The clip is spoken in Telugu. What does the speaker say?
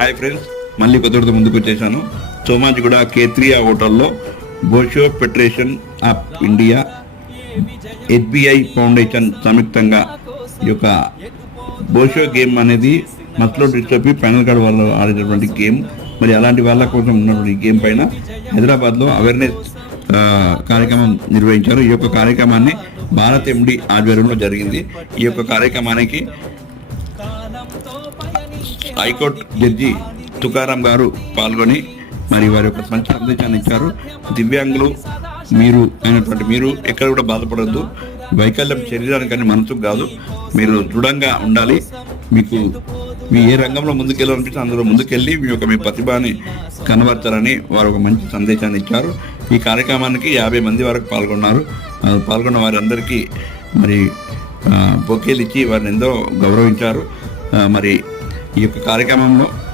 హాయ్ ఫ్రెండ్స్, మళ్ళీ కొత్తతో ముందుకు వచ్చేసాను. సోమాజిగూడ K3 హోటల్లో బోషో federation of India, SBI foundation సంయుక్తంగా ఈ యొక్క బోషో గేమ్ అనేది మస్లో డిస్టర్బీ ఫైనల్ కార్డ్ వాళ్ళు ఆడేటటువంటి గేమ్. మరి అలాంటి వాళ్ళ కోసం ఉన్నటువంటి గేమ్ పైన హైదరాబాద్లో అవేర్నెస్ కార్యక్రమం నిర్వహించారు. ఈ యొక్క కార్యక్రమాన్ని భారత్ MD ఆధ్వర్యంలో జరిగింది. ఈ యొక్క కార్యక్రమానికి హైకోర్టు జడ్జి తుకారాం గారు పాల్గొని మరి వారి యొక్క మంచి సందేశాన్ని ఇచ్చారు. దివ్యాంగులు మీరు ఎక్కడ కూడా బాధపడద్దు. వైకల్యం శరీరానికి కానీ మనసుకు కాదు. మీరు దృఢంగా ఉండాలి. మీ ఏ రంగంలో ముందుకెళ్ళాలనిపిస్తే అందులో ముందుకెళ్ళి మీ ప్రతిభని కనబరచాలని వారు ఒక మంచి సందేశాన్ని ఇచ్చారు. ఈ కార్యక్రమానికి 50 మంది వరకు పాల్గొన్నారు. పాల్గొన్న వారందరికీ మరి బొకేలు ఇచ్చి వారిని ఎంతో గౌరవించారు. మరి ఈ యొక్క కార్యక్రమంలో